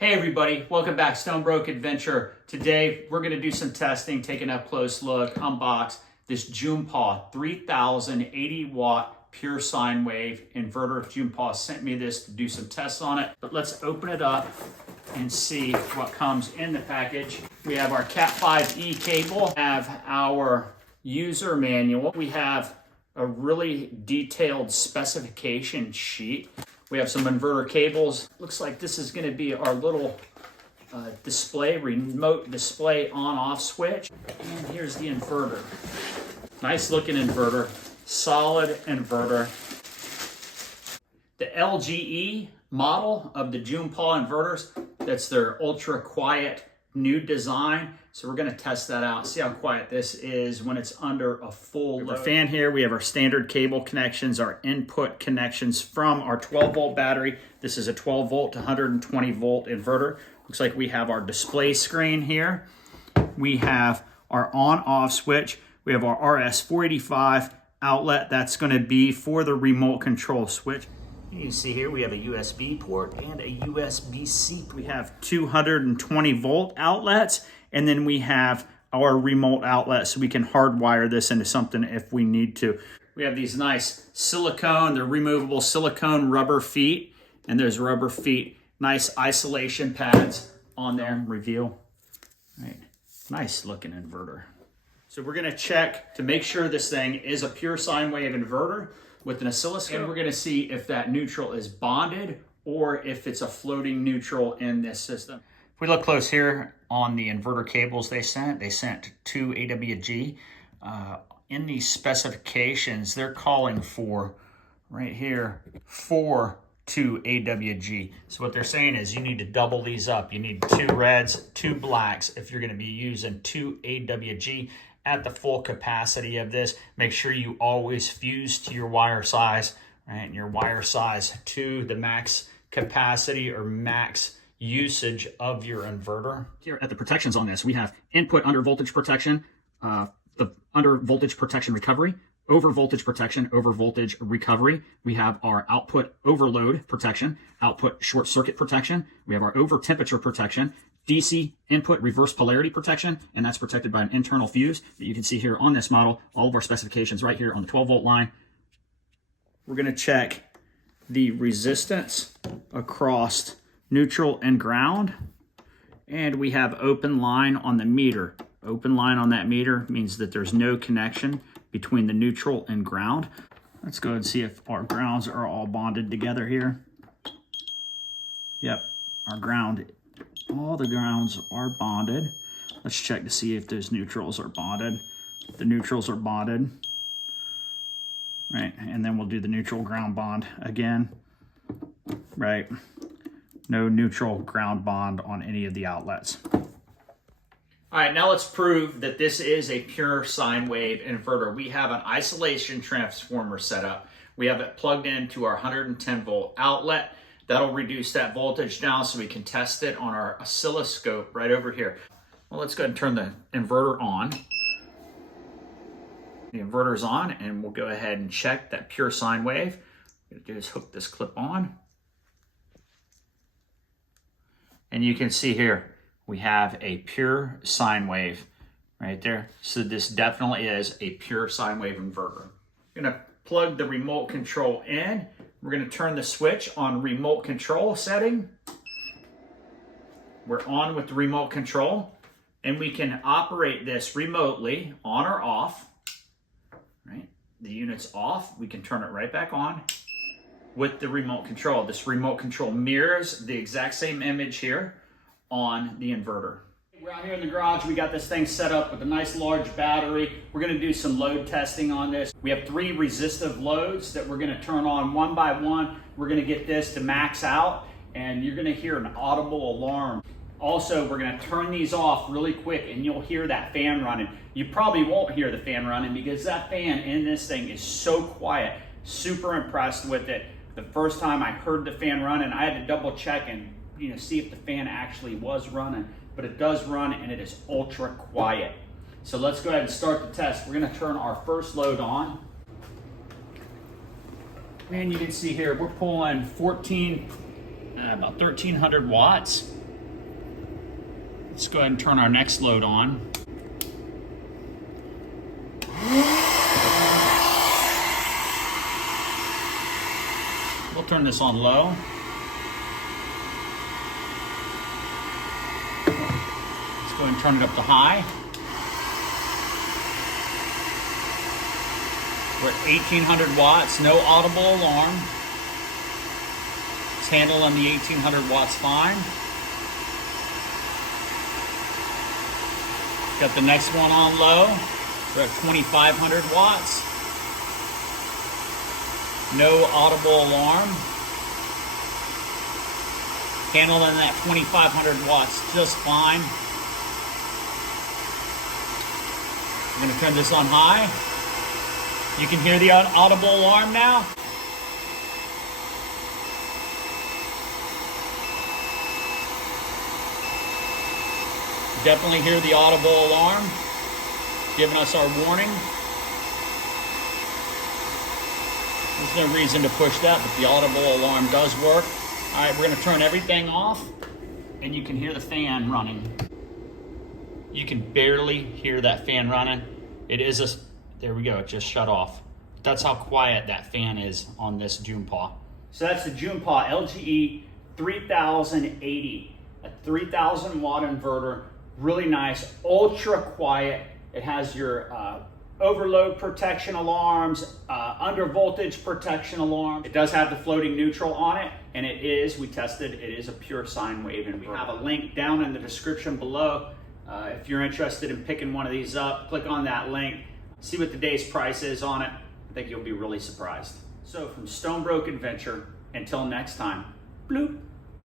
Hey everybody, welcome back, Stonebroke Adventure. Today we're going to do some testing, take an up close look, unbox this JUNBPAW 3080 watt pure sine wave inverter. JUNBPAW sent me this to do some tests on it, but let's open it up and see what comes in the package. We have our Cat 5e cable, have our user manual, we have a really detailed specification sheet. We have some inverter cables. Looks like this is going to be our little remote display on-off switch. And here's the inverter. Nice looking inverter, solid inverter. The LGE model of the JUNBPAW inverters, that's their ultra quiet new design. So we're going to test that out, see how quiet this is when it's under a full load. We have our fan here, we have our standard cable connections, our input connections from our 12 volt battery. This is a 12 volt to 120 volt inverter. Looks like we have our display screen here. We have our on-off switch. We have our RS485 outlet. That's going to be for the remote control switch. You can see here we have a USB port and a USB-C. We have 220 volt outlets, and then we have our remote outlet so we can hardwire this into something if we need to. We have these nice silicone, they're removable silicone rubber feet, and there's rubber feet, nice isolation pads on there. Reveal, right? Nice looking inverter. So we're gonna check to make sure this thing is a pure sine wave inverter with an oscilloscope, and we're going to see if that neutral is bonded or if it's a floating neutral in this system. If we look close here on the inverter cables they sent 2 AWG. In these specifications, they're calling for, right here, 4 2 AWG. So what they're saying is you need to double these up. You need 2 reds, 2 blacks if you're going to be using 2 AWG. At the full capacity of this, make sure you always fuse to your wire size, right? And your wire size to the max capacity or max usage of your inverter. Here at the protections on this, we have input under voltage protection, the under voltage protection recovery, over voltage protection, over voltage recovery. We have our output overload protection, output short circuit protection. We have our over temperature protection, DC input reverse polarity protection, and that's protected by an internal fuse that you can see here on this model. All of our specifications right here on the 12 volt line. We're going to check the resistance across neutral and ground, and we have open line on the meter. Open line on that meter means that there's no connection between the neutral and ground. Let's go and see if our grounds are all bonded together here. Yep, our ground, all the grounds are bonded. Let's check to see if those neutrals are bonded. The neutrals are bonded, right? And then we'll do the neutral ground bond again, right? No neutral ground bond on any of the outlets. All right, now let's prove that this is a pure sine wave inverter. We have an isolation transformer set up. We have it plugged into our 110 volt outlet. That'll reduce that voltage down so we can test it on our oscilloscope right over here. Well, let's go ahead and turn the inverter on. The inverter's on, and we'll go ahead and check that pure sine wave. What I'm gonna do is hook this clip on. And you can see here, we have a pure sine wave right there. So this definitely is a pure sine wave inverter. I'm gonna plug the remote control in. We're gonna turn the switch on remote control setting. We're on with the remote control, and we can operate this remotely on or off, right? The unit's off, we can turn it right back on with the remote control. This remote control mirrors the exact same image here on the inverter. We're out here in the garage. We got this thing set up with a nice large battery. We're going to do some load testing on this. We have 3 resistive loads that we're going to turn on one by one. We're going to get this to max out, and you're going to hear an audible alarm. Also, we're going to turn these off really quick, and you'll hear that fan running. You probably won't hear the fan running because that fan in this thing is so quiet. Super impressed with it. The first time I heard the fan running, I had to double check and see if the fan actually was running, but it does run, and it is ultra quiet. So let's go ahead and start the test. We're going to turn our first load on. And you can see here, we're pulling about 1,300 watts Let's go ahead and turn our next load on. We'll turn this on low. Let's go ahead and turn it up to high. We're at 1800 watts, no audible alarm. It's handling the 1800 watts fine. Got the next one on low. We're at 2500 watts. No audible alarm. Handling that 2500 watts just fine. I'm going to turn this on high. You can hear the audible alarm now. Definitely hear the audible alarm giving us our warning. There's no reason to push that, but the audible alarm does work. All right, we're going to turn everything off, and you can hear the fan running. You can barely hear that fan running. It is a, there we go, it just shut off. That's how quiet that fan is on this JUNBPAW. So that's the JUNBPAW-LGE-3080, a 3000 watt inverter, really nice, ultra quiet. It has your overload protection alarms, under voltage protection alarm. It does have the floating neutral on it, and it is, we tested, it is a pure sine wave inverter. We have a link down in the description below. If you're interested in picking one of these up, click on that link, see what today's price is on it. I think you'll be really surprised. So from Stonebroke Adventure, until next time, bloop.